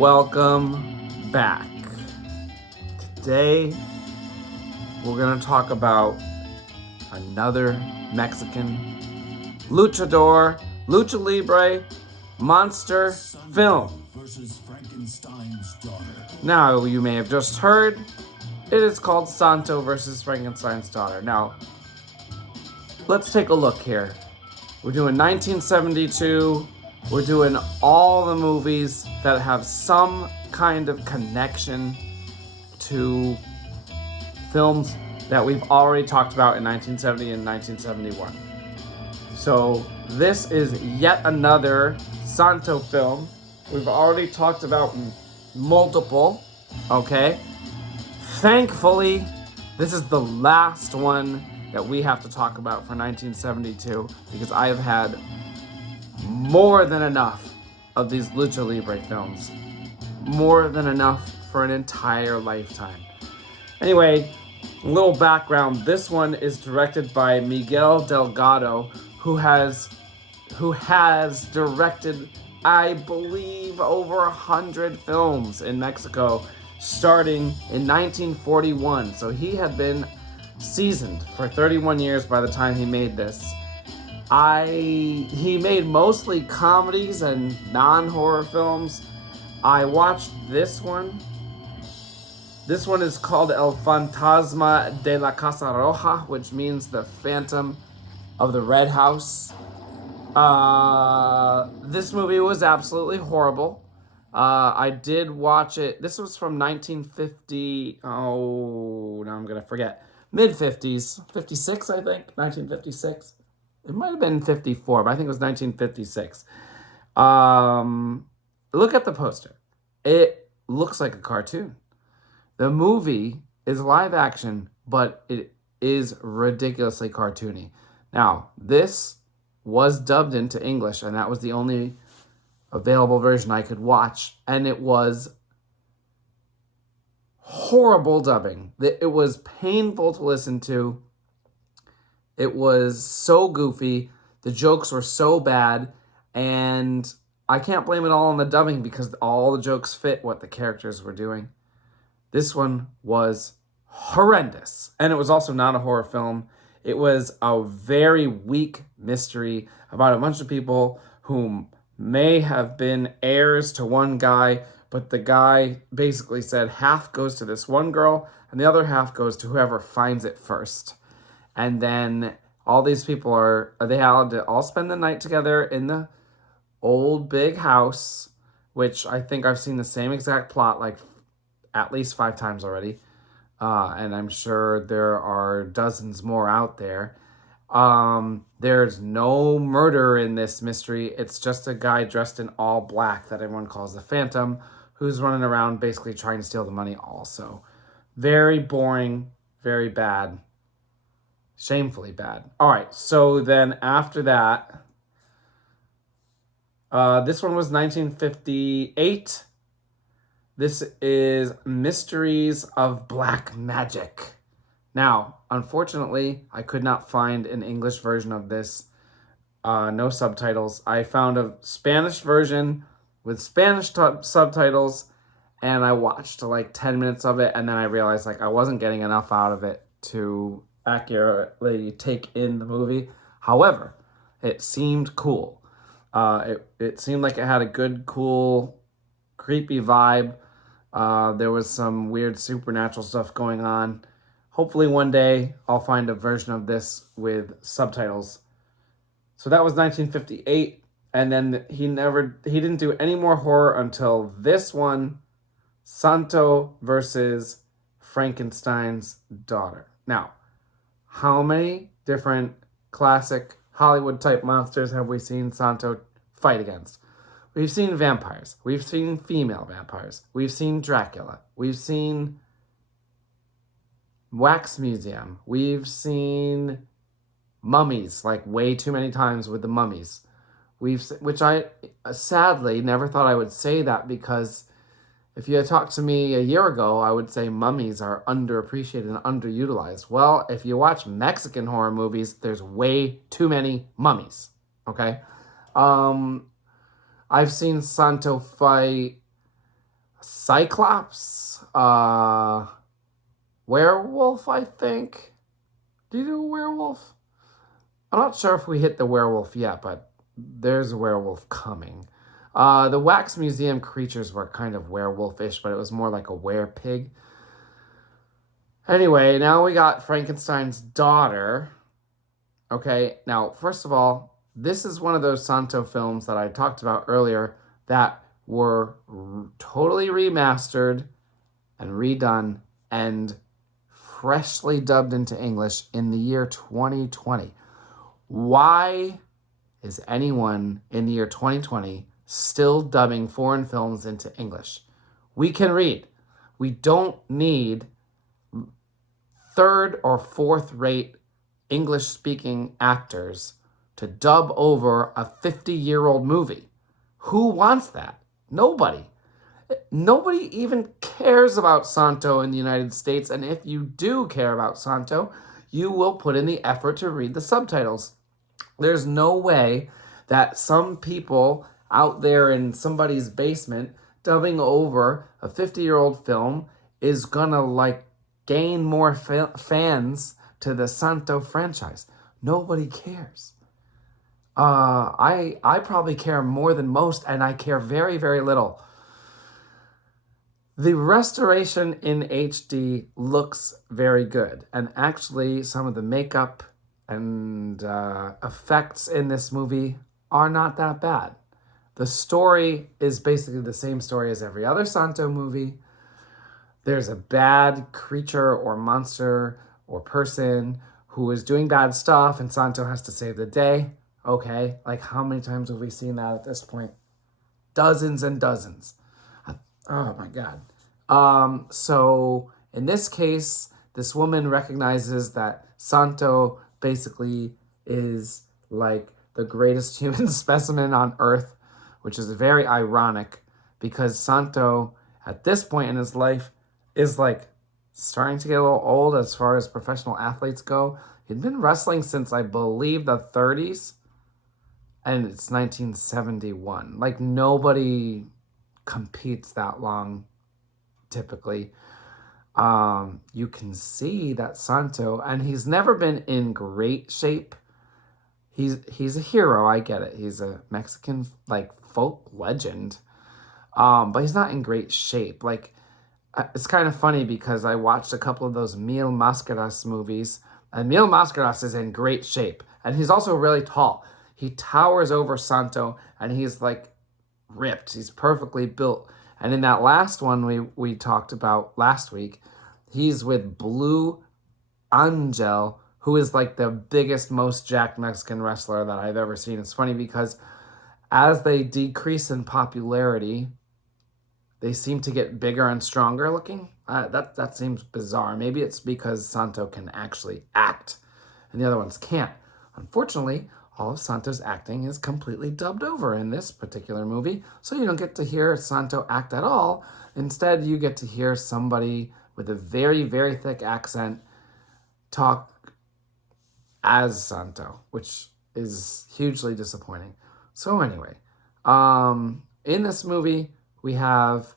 Welcome back. Today, we're going to talk about another Mexican luchador, lucha libre, monster film. Versus Frankenstein's daughter. Now, you may have just heard, it is called Santo versus Frankenstein's daughter. Now, let's take a look here. We're doing 1972. We're doing all the movies that have some kind of connection to films that we've already talked about in 1970 and 1971. So this is yet another Santo film. We've already talked about multiple, okay? Thankfully, this is the last one that we have to talk about for 1972 because I have had more than enough of these lucha libre films. More than enough for an entire lifetime. Anyway, a little background. This one is directed by Miguel Delgado, who has directed, I believe, over 100 films in Mexico, starting in 1941. So he had been seasoned for 31 years by the time he made this. He made mostly comedies and non-horror films. I watched this one. This one is called El Fantasma de la Casa Roja, which means the Phantom of the Red House. This movie was absolutely horrible. I did watch it. This was from 1950. Oh, now I'm going to forget. Mid-50s. 56, I think. 1956. It might have been 54, but I think it was 1956. Look at the poster. It looks like a cartoon. The movie is live action, but it is ridiculously cartoony. Now, this was dubbed into English, and that was the only available version I could watch, and it was horrible dubbing. It was painful to listen to. It was so goofy. The jokes were so bad, and I can't blame it all on the dubbing because all the jokes fit what the characters were doing. This one was horrendous, and it was also not a horror film. It was a very weak mystery about a bunch of people who may have been heirs to one guy, but the guy basically said half goes to this one girl, and the other half goes to whoever finds it first. And then all these people they had to all spend the night together in the old big house, which I think I've seen the same exact plot like at least 5 times already. And I'm sure there are dozens more out there. There's no murder in this mystery. It's just a guy dressed in all black that everyone calls the Phantom, who's running around basically trying to steal the money also. Very boring, very bad. Shamefully bad. All right, so then after that, this one was 1958. This is Mysteries of Black Magic. Now, unfortunately, I could not find an English version of this. No subtitles. I found a Spanish version with Spanish subtitles, and I watched like 10 minutes of it, and then I realized like I wasn't getting enough out of it to accurately take in the movie. However, it seemed cool. It seemed like it had a good, cool, creepy vibe. There was some weird supernatural stuff going on. Hopefully one day I'll find a version of this with subtitles. So that was 1958, and then he didn't do any more horror until this one, Santo versus Frankenstein's daughter. Now, how many different classic Hollywood-type monsters have we seen Santo fight against? We've seen vampires. We've seen female vampires. We've seen Dracula. We've seen Wax Museum. We've seen mummies, like way too many times with the mummies. Which I sadly never thought I would say that, because if you had talked to me a year ago, I would say mummies are underappreciated and underutilized. Well, if you watch Mexican horror movies, there's way too many mummies, okay? I've seen Santo fight Cyclops, werewolf, I think. Do you do a werewolf? I'm not sure if we hit the werewolf yet, but there's a werewolf coming. The Wax Museum creatures were kind of werewolfish, but it was more like a werepig. Anyway, now we got Frankenstein's daughter. Okay, now, first of all, this is one of those Santo films that I talked about earlier that were totally remastered and redone and freshly dubbed into English in the year 2020. Why is anyone in the year 2020 still dubbing foreign films into English? We can read. We don't need third or fourth rate English speaking actors to dub over a 50-year-old movie. Who wants that? Nobody. Nobody even cares about Santo in the United States, and if you do care about Santo, you will put in the effort to read the subtitles. There's no way that some people out there in somebody's basement dubbing over a 50-year-old film is gonna like gain more fans to the Santo franchise. Nobody cares. I probably care more than most, and I care very, very little. The restoration in HD looks very good, and actually some of the makeup and effects in this movie are not that bad. The story is basically the same story as every other Santo movie. There's a bad creature or monster or person who is doing bad stuff, and Santo has to save the day. Okay, like how many times have we seen that at this point? Dozens and dozens. Oh my God. So in this case, this woman recognizes that Santo basically is like the greatest human specimen on earth, which is very ironic because Santo at this point in his life is like starting to get a little old as far as professional athletes go. He'd been wrestling since I believe the 30s, and it's 1971. Like nobody competes that long typically. You can see that Santo, and he's never been in great shape. He's a hero, I get it. He's a Mexican like folk legend. But he's not in great shape. Like it's kind of funny because I watched a couple of those Mil Mascaras movies, and Mil Mascaras is in great shape, and he's also really tall. He towers over Santo, and he's like ripped. He's perfectly built. And in that last one we talked about last week, he's with Blue Angel, who is like the biggest, most jacked Mexican wrestler that I've ever seen. It's funny because as they decrease in popularity, they seem to get bigger and stronger looking. That seems bizarre. Maybe it's because Santo can actually act and the other ones can't. Unfortunately, all of Santo's acting is completely dubbed over in this particular movie, so you don't get to hear Santo act at all. Instead, you get to hear somebody with a very, very thick accent talk as Santo, which is hugely disappointing. So anyway, in this movie, we have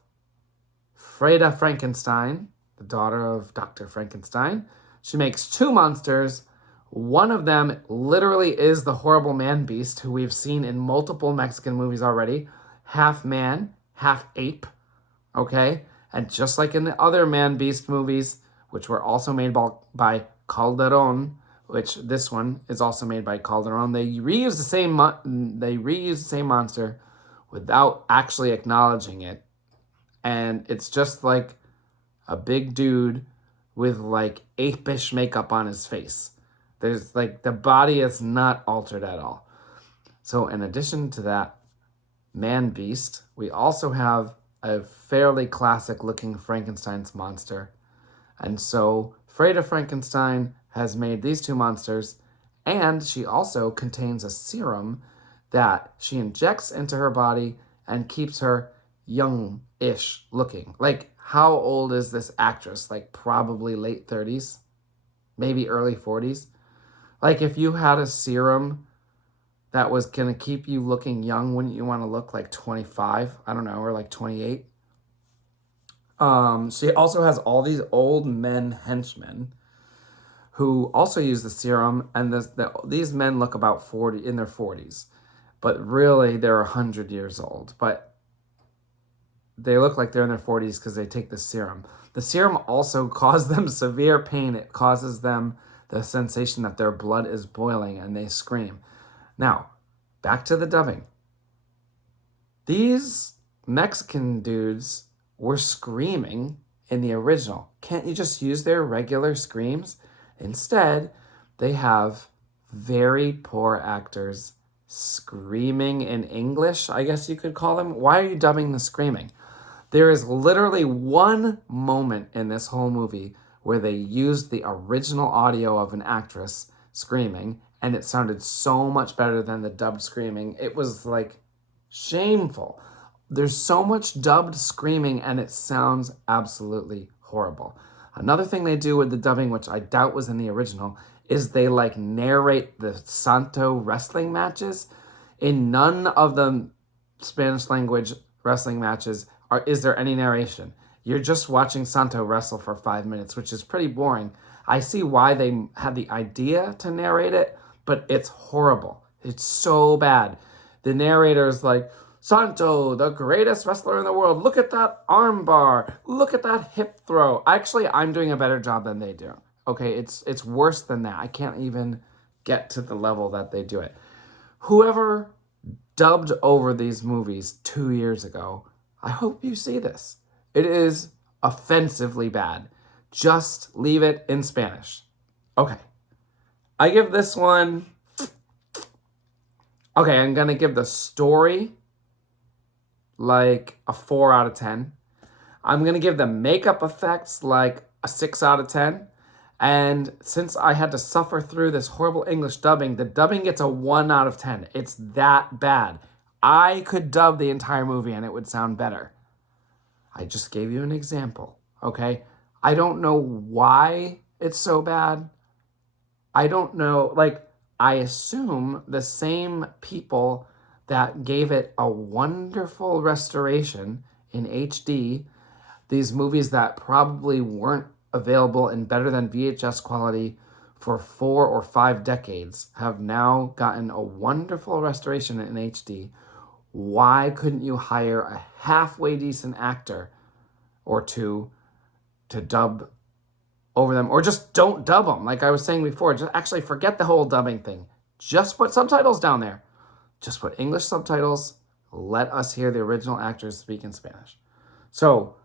Freda Frankenstein, the daughter of Dr. Frankenstein. She makes two monsters. One of them literally is the horrible manbeast, who we've seen in multiple Mexican movies already. Half man, half ape, okay? And just like in the other manbeast movies, which were also made by Calderon, which this one is also made by Calderon, they reuse the same monster without actually acknowledging it. And it's just like a big dude with like ape-ish makeup on his face. There's like the body is not altered at all. So in addition to that man-beast, we also have a fairly classic looking Frankenstein's monster. And so Freda Frankenstein has made these two monsters, and she also contains a serum that she injects into her body and keeps her young-ish looking. Like, how old is this actress? Like probably late 30s, maybe early 40s. Like if you had a serum that was going to keep you looking young, wouldn't you want to look like 25? I don't know, or like 28? She also has all these old men henchmen who also use the serum, and these men look about 40 in their 40s, but really they're 100 years old. But they look like they're in their 40s because they take the serum. The serum also causes them severe pain. It causes them the sensation that their blood is boiling and they scream. Now, back to the dubbing. These Mexican dudes were screaming in the original. Can't you just use their regular screams? Instead, they have very poor actors screaming in English, I guess you could call them. Why are you dubbing the screaming? There is literally one moment in this whole movie where they used the original audio of an actress screaming, and it sounded so much better than the dubbed screaming. It was like shameful. There's so much dubbed screaming, and it sounds absolutely horrible. Another thing they do with the dubbing, which I doubt was in the original, is they like narrate the Santo wrestling matches. In none of the Spanish language wrestling matches is there any narration. You're just watching Santo wrestle for 5 minutes, which is pretty boring. I see why they had the idea to narrate it, but it's horrible. It's so bad. The narrator is like, Santo, the greatest wrestler in the world. Look at that arm bar. Look at that hip throw. Actually, I'm doing a better job than they do. Okay, it's worse than that. I can't even get to the level that they do it. Whoever dubbed over these movies 2 years ago, I hope you see this. It is offensively bad. Just leave it in Spanish. Okay. I give this one... Okay, I'm going to give the story like a 4 out of 10. I'm going to give the makeup effects like a 6 out of 10. And since I had to suffer through this horrible English dubbing, the dubbing gets a 1 out of 10. It's that bad. I could dub the entire movie and it would sound better. I just gave you an example, okay? I don't know why it's so bad. I don't know, like, I assume the same people that gave it a wonderful restoration in HD, these movies that probably weren't available in better than VHS quality for 4 or 5 decades, have now gotten a wonderful restoration in HD. Why couldn't you hire a halfway decent actor or two to dub over them? Or just don't dub them. Like I was saying before, just actually forget the whole dubbing thing. Just put subtitles down there. Just put English subtitles. Let us hear the original actors speak in Spanish. So,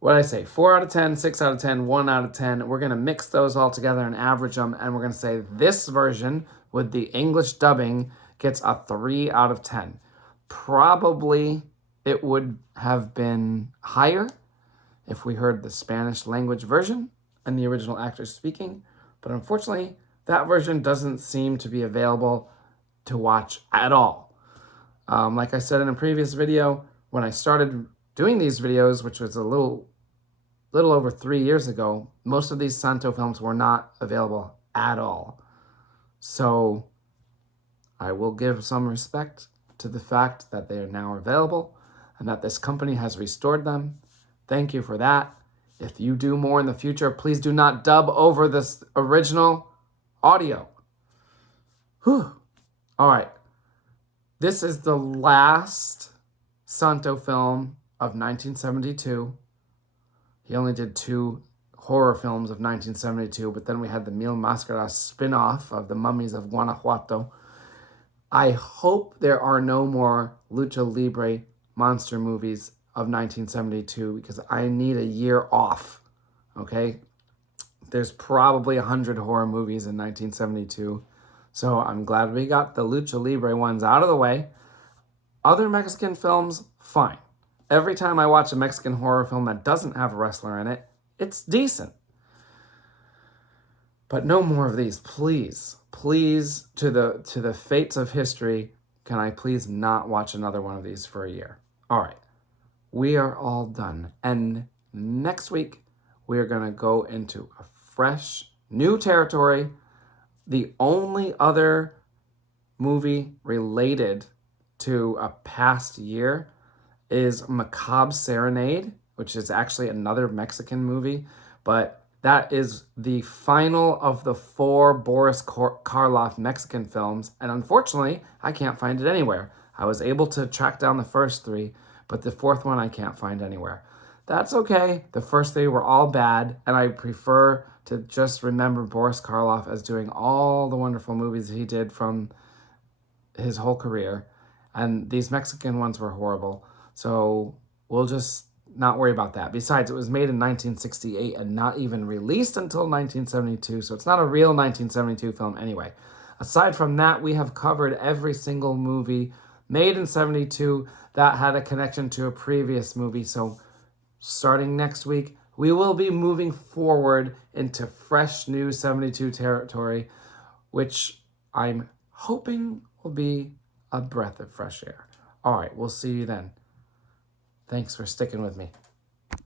what did I say? 4 out of 10, 6 out of 10, 1 out of 10. We're going to mix those all together and average them. And we're going to say this version with the English dubbing gets a 3 out of 10. Probably it would have been higher if we heard the Spanish language version and the original actors speaking. But unfortunately, that version doesn't seem to be available to watch at all. Like I said in a previous video, when I started doing these videos, which was a little over 3 years ago, most of these Santo films were not available at all. So I will give some respect to the fact that they are now available and that this company has restored them. Thank you for that. If you do more in the future, please do not dub over this original audio. Whew. All right. This is the last Santo film of 1972. He only did 2 horror films of 1972, but then we had the Mil Máscaras spin-off of the Mummies of Guanajuato. I hope there are no more lucha libre monster movies of 1972 because I need a year off, okay? There's probably 100 horror movies in 1972, so I'm glad we got the lucha libre ones out of the way. Other Mexican films, fine. Every time I watch a Mexican horror film that doesn't have a wrestler in it, it's decent. But no more of these, please. Please, to the fates of history, can I please not watch another one of these for a year? All right. We are all done. And next week, we are going to go into a fresh, new territory. The only other movie related to a past year is Macabre Serenade, which is actually another Mexican movie, but that is the final of the 4 Boris Karloff Mexican films, and unfortunately, I can't find it anywhere. I was able to track down the first 3, but the 4th one I can't find anywhere. That's okay. The first 3 were all bad, and I prefer to just remember Boris Karloff as doing all the wonderful movies he did from his whole career. And these Mexican ones were horrible. So we'll just not worry about that. Besides, it was made in 1968 and not even released until 1972. So it's not a real 1972 film anyway. Aside from that, we have covered every single movie made in 72 that had a connection to a previous movie. So starting next week, we will be moving forward into fresh new 72 territory, which I'm hoping will be a breath of fresh air. All right, we'll see you then. Thanks for sticking with me.